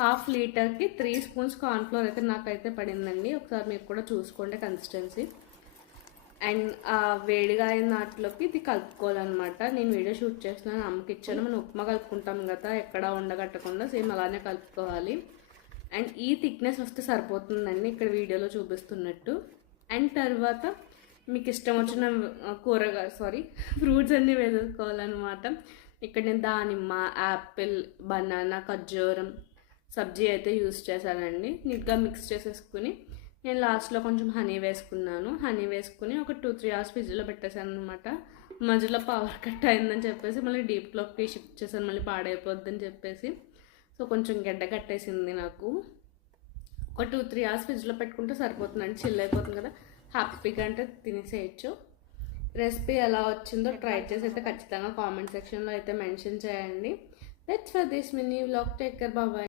Half లీటర్కి 3 spoons cornflour అయితే నాకైతే పడిందండి. ఒకసారి మీరు కూడా చూసుకోండి కన్సిస్టెన్సీ. అండ్ వేడిగా అయిన దాంట్లోకి ఇది కలుపుకోవాలన్నమాట. నేను వీడియో షూట్ చేస్తున్నాను, అమ్మకి ఇచ్చాను. మనం ఉప్మా కలుపుకుంటాం కదా, ఎక్కడ ఉండగట్టకుండా సేమ్ అలానే కలుపుకోవాలి. అండ్ ఈ థిక్నెస్ వస్తే సరిపోతుందండి ఇక్కడ వీడియోలో చూపిస్తున్నట్టు. అండ్ తర్వాత మీకు ఇష్టం వచ్చిన ఫ్రూట్స్ అన్నీ వేసేసుకోవాలన్నమాట. ఇక్కడ నేను దానిమ్మ, యాపిల్, బనానా, ఖర్జూరం, సబ్జీ అయితే యూస్ చేశానండి. నీట్గా మిక్స్ చేసేసుకుని నేను లాస్ట్లో కొంచెం హనీ వేసుకున్నాను. హనీ వేసుకుని ఒక 2-3 అవర్స్ ఫ్రిడ్జ్లో పెట్టేశాను అనమాట. మధ్యలో పవర్ కట్ అయిందని చెప్పేసి మళ్ళీ డీప్లోకి షిఫ్ట్ చేశాను, మళ్ళీ పాడైపోద్దని చెప్పేసి. సో కొంచెం గడ్డ కట్టేసింది నాకు. ఒక 2-3 అవర్స్ ఫ్రిడ్జ్లో పెట్టుకుంటే సరిపోతుందండి, చిల్ అయిపోతుంది కదా, హ్యాపీగా అంటే తినేసేయచ్చు. రెసిపీ ఎలా వచ్చిందో ట్రై చేసి అయితే ఖచ్చితంగా కామెంట్ సెక్షన్లో అయితే మెన్షన్ చేయండి. That's for this mini vlog. Take care, bye.